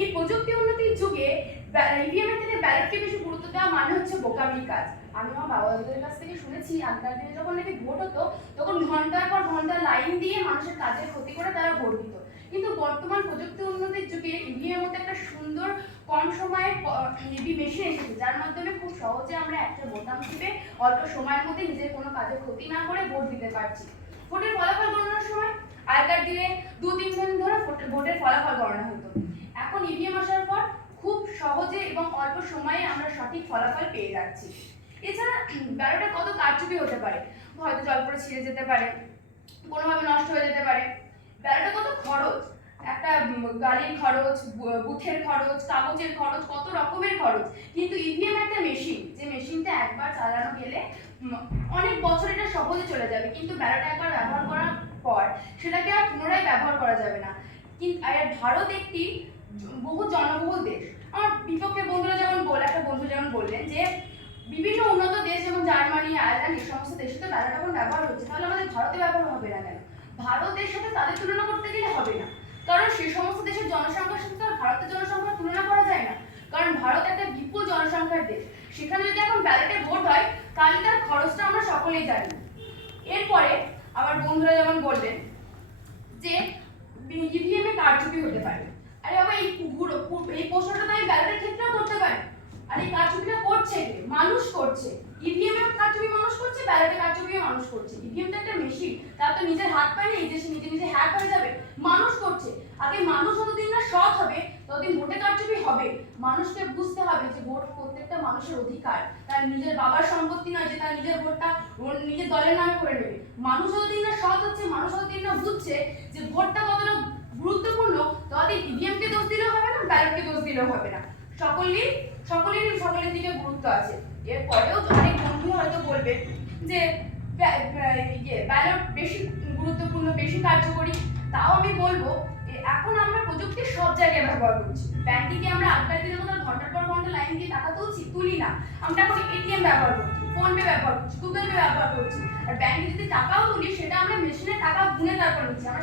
এই প্রযুক্তি উন্নতির যুগে ইভিএম এর থেকে ব্যালটকে বেশি গুরুত্ব দেওয়া মানে হচ্ছে বোকামির কাজ। আমি আমার বাবাদের কাছ থেকে শুনেছি আগেকার দিনে যখন নাকি ভোট হতো তখন ঘন্টার পর ঘন্টা লাইন দিয়ে মানুষের কাজের ক্ষতি করে তারা ভোট দিত। কিন্তু বর্তমান প্রযুক্তি উন্নতির যুগে ইভিএম মধ্যে একটা সুন্দর কম সময়ে ইভি মেশিন এসেছে, যার মাধ্যমে খুব সহজে আমরা একটা বোতাম টিপে অল্প সময়ের মধ্যে নিজের কোনো কাজের ক্ষতি না করে ভোট দিতে পারছি। ভোটের ফলাফল গণনার সময় আগেকার দিনে 2-3 দিন ধরে ভোটের ফলাফল গণনা হতো। এখন ইভিএম আসার পর খুব সহজে এবং অল্প সময়ে আমরা সঠিক ফলাফল পেয়ে যাচ্ছি। এছাড়া ব্যালটটা কত কারচুপি হতে পারে, হয়তো জল পড়ে ছিঁড়ে যেতে পারে, কোনোভাবে নষ্ট হয়ে যেতে পারে। ব্যালটটা কত খরচ, একটা গাড়ির খরচ, বুথের খরচ, কাগজের খরচ, কত রকমের খরচ। কিন্তু ইভিএম একটা মেশিন, যে মেশিনটা একবার চালানো গেলে অনেক বছর এটা সহজে চলে যাবে, কিন্তু ব্যালট একবার ব্যবহার করার পর সেটাকে আর পুনরায় ব্যবহার করা যাবে না। কিন্তু ভারত একটি বহু জনবহুল দেশ। আমার বিপক্ষে বন্ধুরা যেমন একটা বন্ধু যেমন বললেন যে বিভিন্ন উন্নত দেশ যেমন জার্মানি, আয়ারল্যান্ড, এই সমস্ত দেশে তো ব্যালট এখন ব্যবহার হচ্ছে, তাহলে আমাদের ভারতে ব্যবহার হবে না কেন? ভারতের সাথে তাদের তুলনা করতে গেলে হবে না, কারণ সেই সমস্ত দেশের জনসংখ্যার সাথে তো ভারতের জনসংখ্যার তুলনা করা যায় না। কারণ ভারত একটা বিপুল জনসংখ্যার দেশ, সেখানে যদি এখন ব্যালটে ভোট হয় তাহলে তার খরচটা আমরা সকলেই জানি। এরপরে আবার বন্ধুরা যেমন বললেন যে ইভিএম এ কারচুপি হতে পারে। আরে বাবা, এই প্রশ্নটা তো আমি ব্যালটের ক্ষেত্রেও করতে পারি। আর এই কারচুপিটা করছে কে? মানুষ করছে। ইভিএম এর কারচুপি মানুষ করছে, ব্যালটের কারচুপিও মানুষ করছে। ইভিএম তো একটা মেশিন, তার তো নিজের হাত পায় নেই যে সে নিজে নিজে হ্যাক হয়ে যাবে। মানুষ করছে। আগে মানুষ যতদিন না সৎ হবে ততদিন ভোটে কারচুপি হবে। মানুষকে বুঝতে হবে যে ভোট প্রত্যেকটা মানুষের অধিকার, তার নিজের বাবার সম্পত্তি নয় যে তার নিজের ভোটটা নিজের দলের নামে করে নেবে। মানুষ যতদিন না সৎ হচ্ছে, মানুষ যতদিন না বুঝছে যে ভোটটা কতটা গুরুত্বপূর্ণ, ততদিন ইভিএম কে দোষ দিলেও হবে না, ব্যালটকে দোষ দিলেও হবে না। সকলের দিকে গুরুত্ব আছে। এরপরেও অনেক বন্ধু হয়তো বলবে যে ব্যালট বেশি গুরুত্বপূর্ণ, বেশি কার্যকরী। তাও আমি বলবো এখন আমরা প্রযুক্তি সব জায়গায় ব্যবহার করছি। ব্যাংকে কি আমরা আগের দিনের মতো ঘন্টার পর ঘন্টা লাইন দিয়ে টাকা তুলি না। আমরা এখন এটিএম ব্যবহার করছি, ফোন পে ব্যবহার করছি, গুগল পে ব্যবহার করছি। আর ব্যাংকে যদি টাকাও তুলি সেটা আমরা মেশিনে টাকা গুনে তারপর নিচ্ছি। আমরা